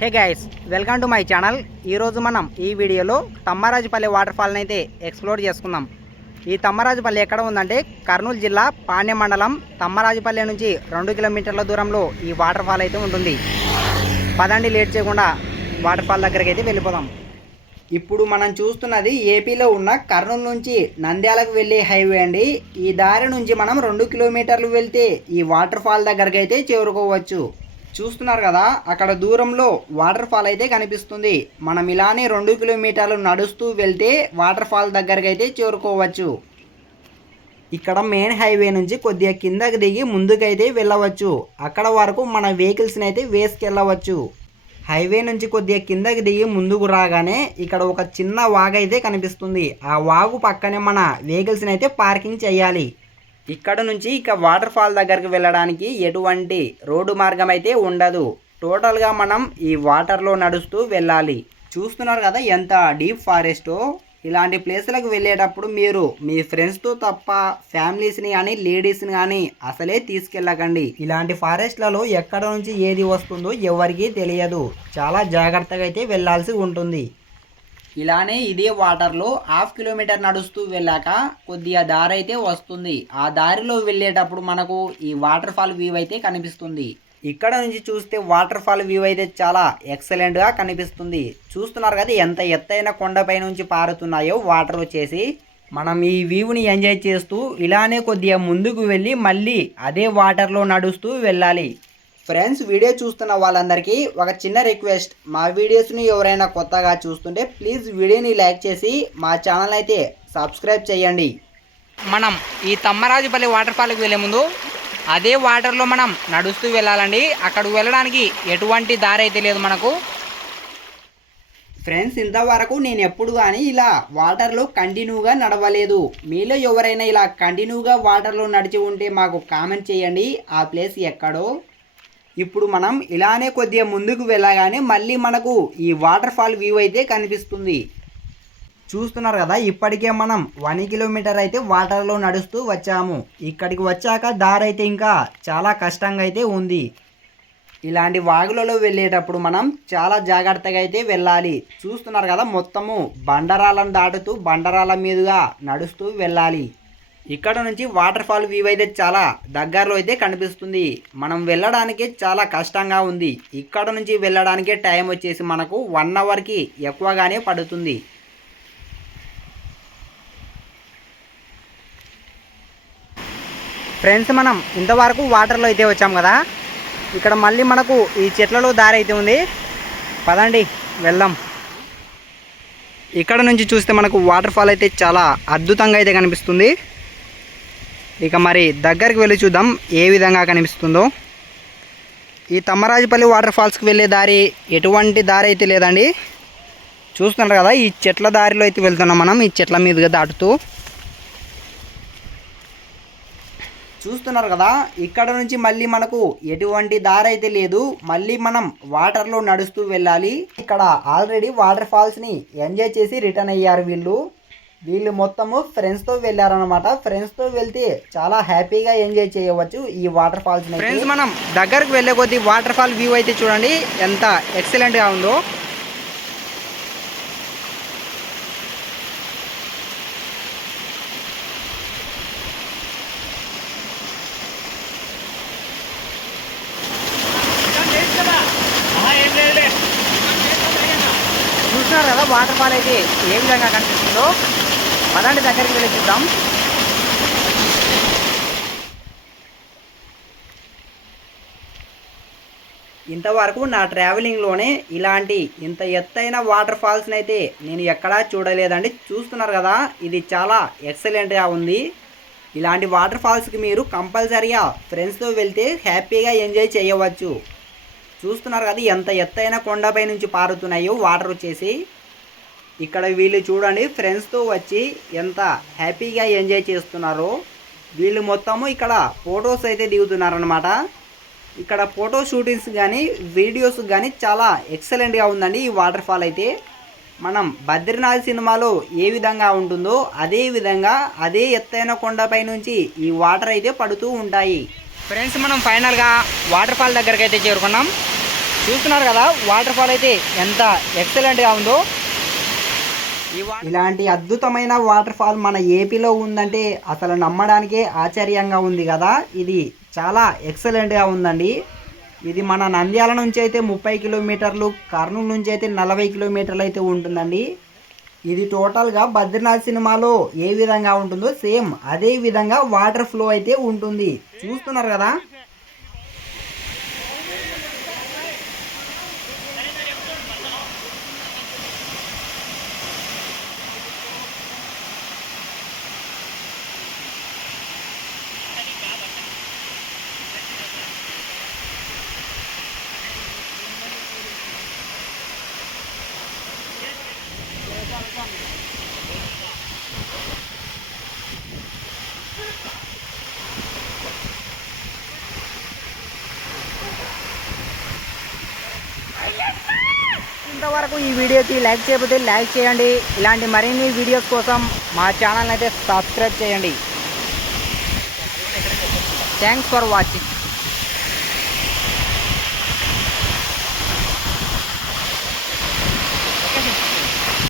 Hey guys welcome to my channel. ఈరోజు మనం ఈ వీడియోలో తమ్మరాజుపల్లి వాటర్ ఫాల్ని అయితే ఎక్స్ప్లోర్ చేసుకుందాం. ఈ తమ్మరాజుపల్లి ఎక్కడ ఉందంటే కర్నూలు జిల్లా పాణ్య మండలం తమ్మరాజుపల్లి నుంచి రెండు కిలోమీటర్ల దూరంలో ఈ వాటర్ ఫాల్ అయితే ఉంటుంది. పదండి లేట్ చేయకుండా వాటర్ ఫాల్ దగ్గరికి అయితే వెళ్ళిపోదాం. ఇప్పుడు మనం చూస్తున్నది ఏపీలో ఉన్న కర్నూలు నుంచి నంద్యాలకు వెళ్ళే హైవే అండి. ఈ దారి నుంచి మనం రెండు కిలోమీటర్లు వెళ్తే ఈ వాటర్ ఫాల్ దగ్గరకైతే చేరుకోవచ్చు. చూస్తున్నారు కదా అక్కడ దూరంలో వాటర్ ఫాల్ అయితే కనిపిస్తుంది. మనం ఇలానే రెండు కిలోమీటర్లు నడుస్తూ వెళ్తే వాటర్ ఫాల్ దగ్గరికి అయితే చేరుకోవచ్చు. ఇక్కడ మెయిన్ హైవే నుంచి కొద్దిగా కిందకి దిగి ముందుకైతే వెళ్ళవచ్చు. అక్కడ వరకు మన వెహికల్స్ని అయితే వేసుకెళ్ళవచ్చు. హైవే నుంచి కొద్దిగా కిందకి దిగి ముందుకు రాగానే ఇక్కడ ఒక చిన్న వాగు అయితే కనిపిస్తుంది. ఆ వాగు పక్కనే మన వెహికల్స్ని అయితే పార్కింగ్ చేయాలి. ఇక్కడ నుంచి ఇక వాటర్ ఫాల్ దగ్గరికి వెళ్ళడానికి ఎటువంటి రోడ్డు మార్గం అయితే ఉండదు టోటల్గా మనం ఈ వాటర్లో నడుస్తూ వెళ్ళాలి. చూస్తున్నారు కదా ఎంత డీప్ ఫారెస్టో ఇలాంటి ప్లేస్లకు వెళ్ళేటప్పుడు మీరు మీ ఫ్రెండ్స్తో తప్ప ఫ్యామిలీస్ని కానీ లేడీస్ని కానీ అసలే తీసుకెళ్ళకండి. ఇలాంటి ఫారెస్ట్లలో ఎక్కడ నుంచి ఏది వస్తుందో ఎవరికీ తెలియదు. చాలా జాగ్రత్తగా అయితే వెళ్ళాల్సి ఉంటుంది. ఇలానే ఇదే వాటర్లో హాఫ్ కిలోమీటర్ నడుస్తూ వెళ్ళాక కొద్దిగా దారి అయితే వస్తుంది. ఆ దారిలో వెళ్ళేటప్పుడు మనకు ఈ వాటర్ ఫాల్ వ్యూ అయితే కనిపిస్తుంది. ఇక్కడ నుంచి చూస్తే వాటర్ ఫాల్ వ్యూ అయితే చాలా ఎక్సలెంట్గా కనిపిస్తుంది. చూస్తున్నారు కదా ఎంత ఎత్తైన కొండపై నుంచి పారుతున్నాయో వాటర్ వచ్చేసి. మనం ఈ వ్యూని ఎంజాయ్ చేస్తూ ఇలానే కొద్దిగా ముందుకు వెళ్ళి మళ్ళీ అదే వాటర్లో నడుస్తూ వెళ్ళాలి. ఫ్రెండ్స్ వీడియో చూస్తున్న వాళ్ళందరికీ ఒక చిన్న రిక్వెస్ట్. మా వీడియోస్ని ఎవరైనా కొత్తగా చూస్తుంటే ప్లీజ్ వీడియోని లైక్ చేసి మా ఛానల్ అయితే సబ్స్క్రైబ్ చేయండి. మనం ఈ తమ్మరాజుపల్లి వాటర్ ఫాల్కి వెళ్ళే ముందు అదే వాటర్లో మనం నడుస్తూ వెళ్ళాలండి. అక్కడికి వెళ్ళడానికి ఎటువంటి దారి అయితే లేదు మనకు. ఫ్రెండ్స్ ఇంతవరకు నేను ఎప్పుడు కానీ ఇలా వాటర్లో కంటిన్యూగా నడవలేదు. మీలో ఎవరైనా ఇలా కంటిన్యూగా వాటర్లో నడిచి ఉంటే మాకు కామెంట్ చేయండి. ఆ ప్లేస్ ఎక్కడో? ఇప్పుడు మనం ఇలానే కొద్దిగా ముందుకు వెళ్ళగానే మళ్ళీ మనకు ఈ వాటర్ ఫాల్ వ్యూ అయితే కనిపిస్తుంది. చూస్తున్నారు కదా ఇప్పటికే మనం వన్ కిలోమీటర్ అయితే వాటర్లో నడుస్తూ వచ్చాము. ఇక్కడికి వచ్చాక దారి అయితే ఇంకా చాలా కష్టంగా అయితే ఉంది. ఇలాంటి వాగులలో వెళ్ళేటప్పుడు మనం చాలా జాగ్రత్తగా అయితే వెళ్ళాలి. చూస్తున్నారు కదా మొత్తము బండరాలను దాటుతూ బండరాల మీదుగా నడుస్తూ వెళ్ళాలి. ఇక్కడ నుంచి వాటర్ ఫాల్ వ్యూ అయితే చాలా దగ్గరలో అయితే కనిపిస్తుంది. మనం వెళ్ళడానికి చాలా కష్టంగా ఉంది. ఇక్కడ నుంచి వెళ్ళడానికి టైం వచ్చేసి మనకు వన్ అవర్కి ఎక్కువగానే పడుతుంది. ఫ్రెండ్స్ మనం ఇంతవరకు వాటర్లో అయితే వచ్చాం కదా. ఇక్కడ మళ్ళీ మనకు ఈ చెట్లలో దారి అయితే ఉంది. పదండి వెళ్దాం. ఇక్కడ నుంచి చూస్తే మనకు వాటర్ ఫాల్ అయితే చాలా అద్భుతంగా అయితే కనిపిస్తుంది. ఇక మరి దగ్గరికి వెళ్ళి చూద్దాం ఏ విధంగా కనిపిస్తుందో. ఈ తమ్మరాజుపల్లి వాటర్ ఫాల్స్కి వెళ్ళే దారి ఎటువంటి దారి అయితే లేదండి. చూస్తున్నారు కదా ఈ చెట్ల దారిలో అయితే వెళ్తున్నాం మనం ఈ చెట్ల మీదుగా దాటుతూ. చూస్తున్నారు కదా ఇక్కడ నుంచి మళ్ళీ మనకు ఎటువంటి దారి అయితే లేదు. మళ్ళీ మనం వాటర్లో నడుస్తూ వెళ్ళాలి. ఇక్కడ ఆల్రెడీ వాటర్ ఫాల్స్ని ఎంజాయ్ చేసి రిటర్న్ అయ్యారు వీళ్ళు. వీళ్ళు మొత్తము ఫ్రెండ్స్తో వెళ్ళారనమాట ఫ్రెండ్స్తో వెళ్తే చాలా హ్యాపీగా ఎంజాయ్ చేయవచ్చు ఈ వాటర్ ఫాల్స్ ఫ్రెండ్స్ మనం దగ్గరకు వెళ్ళే కొద్దీ వాటర్ ఫాల్ వ్యూ అయితే చూడండి ఎంత ఎక్సలెంట్గా ఉందో. చూస్తున్నారు కదా వాటర్ ఫాల్ అయితే ఏ విధంగా కనిపిస్తుందో. పదండి దగ్గరికి వెళ్ళి చూద్దాం. ఇంతవరకు నా ట్రావెలింగ్లోనే ఇలాంటి ఇంత ఎత్తైన వాటర్ ఫాల్స్ని అయితే నేను ఎక్కడా చూడలేదండి. చూస్తున్నారు కదా ఇది చాలా ఎక్సలెంట్గా ఉంది. ఇలాంటి వాటర్ ఫాల్స్కి మీరు కంపల్సరిగా ఫ్రెండ్స్తో వెళ్తే హ్యాపీగా ఎంజాయ్ చేయవచ్చు. చూస్తున్నారు కదా ఎంత ఎత్తైన కొండపై నుంచి పారుతున్నాయో వాటర్ వచ్చేసి. ఇక్కడ వీళ్ళు చూడండి ఫ్రెండ్స్తో వచ్చి ఎంత హ్యాపీగా ఎంజాయ్ చేస్తున్నారో. వీళ్ళు మొత్తము ఇక్కడ ఫొటోస్ అయితే దిగుతున్నారనమాట ఇక్కడ ఫోటో షూటింగ్స్ కానీ వీడియోస్ కానీ చాలా ఎక్సలెంట్గా ఉందండి ఈ వాటర్ ఫాల్ అయితే. మనం బద్రీనాథ్ సినిమాలో ఏ విధంగా ఉంటుందో అదే విధంగా అదే ఎత్తైన కొండపై నుంచి ఈ వాటర్ అయితే పడుతూ ఉంటాయి. ఫ్రెండ్స్ మనం ఫైనల్గా వాటర్ ఫాల్ దగ్గరికి అయితే చేరుకున్నాం. చూస్తున్నారు కదా వాటర్ ఫాల్ అయితే ఎంత ఎక్సలెంట్గా ఉందో. ఇలాంటి అద్భుతమైన వాటర్ ఫాల్ మన ఏపీలో ఉందంటే అసలు నమ్మడానికే ఆశ్చర్యంగా ఉంది కదా. ఇది చాలా ఎక్సలెంట్గా ఉందండి. ఇది మన నంద్యాల నుంచి అయితే ముప్పై కిలోమీటర్లు కర్నూలు నుంచి అయితే నలభై కిలోమీటర్లు అయితే ఉంటుందండి. ఇది టోటల్గా బద్రీనాథ్ సినిమాలో ఏ విధంగా ఉంటుందో సేమ్ అదే విధంగా వాటర్ ఫ్లో అయితే ఉంటుంది. చూస్తున్నారు కదా? ఇంతవరకు ఈ వీడియోకి లైక్ చేయకపోతే లైక్ చేయండి. ఇలాంటి మరిన్ని వీడియోస్ కోసం మా ఛానల్ అయితే సబ్స్క్రైబ్ చేయండి. Thanks for watching